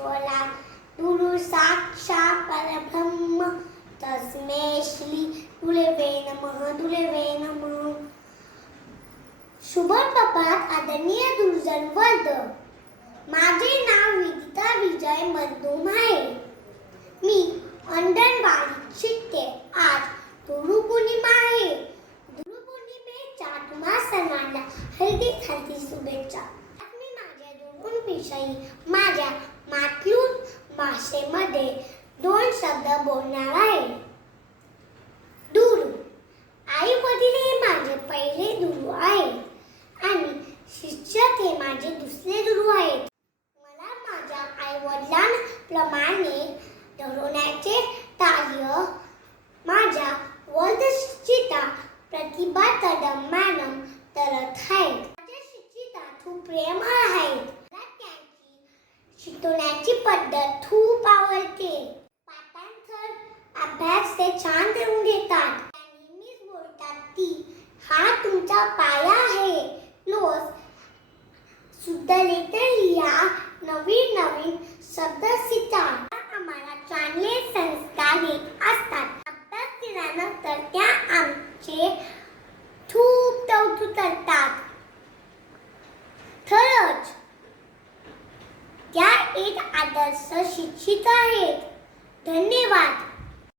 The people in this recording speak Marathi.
ज्वला गुरु साक्षात् परब्रह्म तस्मै श्री गुरवे नमः. शुभ प्रभात आदरणीय गुरुजन वर्ग. माझे नाव विदिता विजय मधुम आहे. मी अंगणवाडीत शिकते. आज गुरुपौर्णिमा आहे. गुरुपौर्णिमेच्या तुम्हा सर्वांना हार्दिक शुभेच्छा. मी माझ्या गुरुविषयी माझ्या मातृभाषेमध्ये 2 शब्द बोलणार आहे. गुरु. आई वडील हे माझे पहिले गुरु आहेत आणि शिक्षक हे माझे दुसरे गुरु आहेत. मला माझ्या आई वडिलांप्रमाणे घडवण्याचे कार्य माझ्या वर्गशिक्षिका प्रतिभा कदम मॅडम करत आहेत. माझ्या शिक्षिका खूप प्रेमळ आहेत. मला त्यांची शिकवण्याची पद्धत खूप आवडते. पाठांतर अभ्यास ते छान करून घेतात. नेहमीच बोलतात की हा तुमचा पाया आहे. रोज शुद्ध लेटर लिहा, नवीन शब्द शिका. आम्हाला चांगले संस्कार येत असतात. अभ्यास केल्यानंतर त्या आमचे खूप कौतुक करतात. खरंच त्या एक आदर्श शिक्षिका आहेत. धन्यवाद.